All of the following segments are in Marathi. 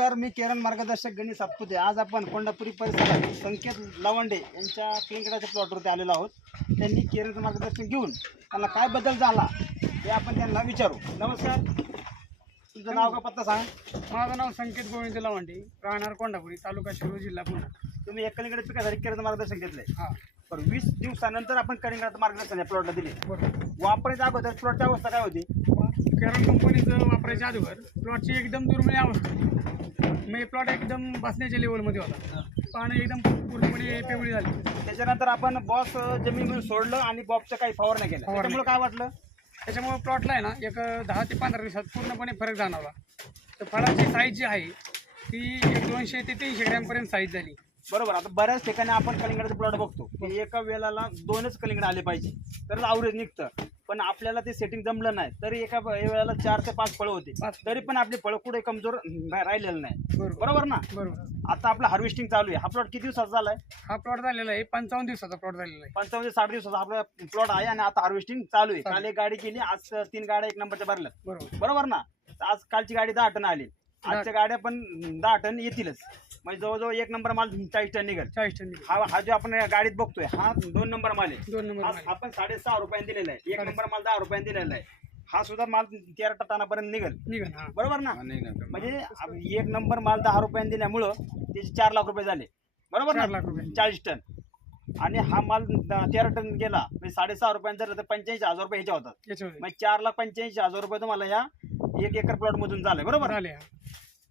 नमस्कार मी किरण मार्गदर्शक गणेश सातपुते आज आपण कोंडापुरी परिसरात संकेत लवंडे यांच्या क्लिंकडाच्या प्लॉटवरती आलेलो आहोत. त्यांनी किरणचं मार्गदर्शन घेऊन त्यांना काय बदल झाला हे आपण त्यांना विचारू. नमस्कार. तुमचं नाव का पत्ता सांगा? माझं नाव संकेत गोविंद लावंडे राहणार कोंडापुरी तालुका शिरूर जिल्हा पुणे. तुम्ही एक कलिंगड पिकासाठी किरणचं मार्गदर्शन घेतलंय. हा. पण वीस दिवसानंतर आपण कलिंगडाचं मार्गदर्शन या प्लॉटला दिले. बरोबर. वापरायच्या अगोदर प्लॉटची अवस्था काय होती? केरळ कंपनीचं वापरायच्या अगोदर प्लॉटची एकदम दुर्मिळ अवस्था. मी प्लॉट एकदम बसण्याच्या लेवलमध्ये होता. पाणी एकदम पूर्णपणे पिवळी झाली. त्याच्यानंतर आपण बॉस जमीन सोडलं आणि बॉबचं काही फवारण्या केल्या फवारण्या. त्याच्यामुळे काय वाटलं? त्याच्यामुळे प्लॉटला आहे ना एक दहा ते पंधरा दिवसात पूर्णपणे फरक जाणवला. तर फळाची साईज जी आहे ती एक दोनशे ते तीनशे ग्रॅमपर्यंत साईज झाली. बरोबर आता बऱ्याच ठिकाणी आपण कलिंगडाचे प्लॉट बघतो की एका वेळेला दोनच कलिंगड आले पाहिजे तर आवरेज निघतं. पण आपल्याला ते सेटिंग जमलं नाही तरी एका वेळेला चार ते पाच फळं होती. तरी पण आपली फळं कुठे कमजोर राहिलेलं नाही. बरोबर. ना? बरोबर. आता आपलं हार्वेस्टिंग चालू आहे. हा प्लॉट किती दिवसाचा झालाय? हा प्लॉट झालेला आहे पंचावन्न दिवसाचा प्लॉट झालेला आहे. पंचावन्न ते साठ दिवसाचा आपला प्लॉट आहे आणि आता हार्वेस्टिंग चालू आहे. काल एक गाडी गेली आज तीन गाड्या एक नंबरच्या भरल्या बरोबर. बरोबर ना? आज कालची गाडी दहा टन आली. आजच्या गाड्या पण दहा टन येतीलच. म्हणजे जवळजवळ एक नंबर माल चाळीस टन निघेल. चाळीस टन हा हा जो आपण गाडीत बघतोय हा दोन नंबर माल आहे. दोन नंबर हा माल. आपण साडेसहा रुपयाने दिलेला आहे. एक नंबर माल दहा रुपयाने दिलेला आहे. हा सुद्धा माल तेरा टनापर्यंत निघेल. हा. बरोबर ना? म्हणजे आप- एक नंबर माल दहा रुपयाने दिल्यामुळं त्याचे चार लाख रुपये झाले. बरोबर चार ना लाख रुपये. चाळीस टन. आणि हा माल द- तेरा टन गेला. म्हणजे साडेसहा रुपयांचा तर पंच्याऐंशी हजार रुपये ह्याच्या होतात. याच्यामध्ये म्हणजे चार लाख पंच्याऐंशी हजार रुपये तुम्हाला या एक एकर प्लॉट मधून झालाय बरोबर? झाले.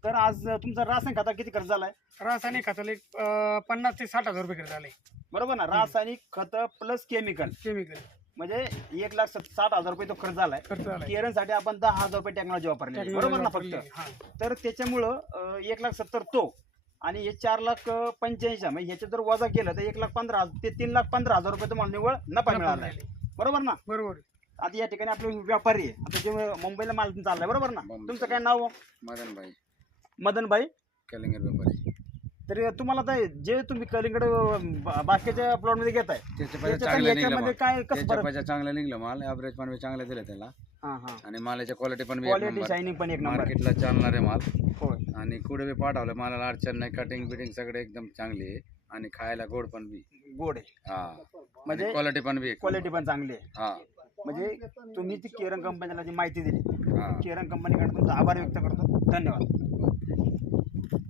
तर आज तुमचा रासायनिक खता किती खर्च झालाय? रासायनिक खताला एक अं, पन्नास ते साठ हजार रुपये खर्च झाले बरोबर ना? रासायनिक खत प्लस केमिकल केमिकल म्हणजे एक लाख सत- साठ हजार रुपये तो खर्च झालाय. खर्च केरनसाठी आपण दहा हजार रुपये टेक्नॉलॉजी वापरली बरोबर ना फक्त? हा. तर त्याच्यामुळं अं, एक लाख सत्तर तो आणि हे चार लाख अं, पंच्याऐंशी म्हणजे ह्याच्यात जर वजा केलं तर एक लाख पंधरा हजार ते तीन लाख पंधरा हजार रुपये तुम्हाला निव्वळ नफा मिळाला आहे. बरोबर ना? बरोबर. आता या ठिकाणी आपले व्यापारी आहे. आता जे मुंबईला माल चाललाय बरोबर ना? तुमचं काय नाव? मदनभाई. मदनभाई? कलिंगड व्यापारी. तर तुम्हाला आता जे तुम्ही कलिंगड बा- बाकीच्या प्लॉटमध्ये घेताय त्याच्यात चांगलं निघलं याच्यामध्ये माल काय कसं त्याच्या फरक? पाहिजे चांगलं निघलं माल. ॲव्हरेज पण चांगलं दिलं त्याला. हा हा. आणि मालाच्या क्वालिटी पण क्वालिटी शायनिंग पण एक नंबर मार्केटला चालणारे माल. होय. आणि कुठे बी पाठवलं मालाला अडचण नाही. कटिंग बिटिंग सगळे एकदम चांगली आहे. आणि खायला गोड पण बी. गोड आहे. हा. म्हणजे म्हणजे क्वालिटी पण बी एक क्वालिटी पण चांगली आहे. हा. म्हणजे तुम्ही ती केरन कंपनीला जी माहिती दिली केरन कंपनीकडे तुमचा आभार व्यक्त करतो. धन्यवाद.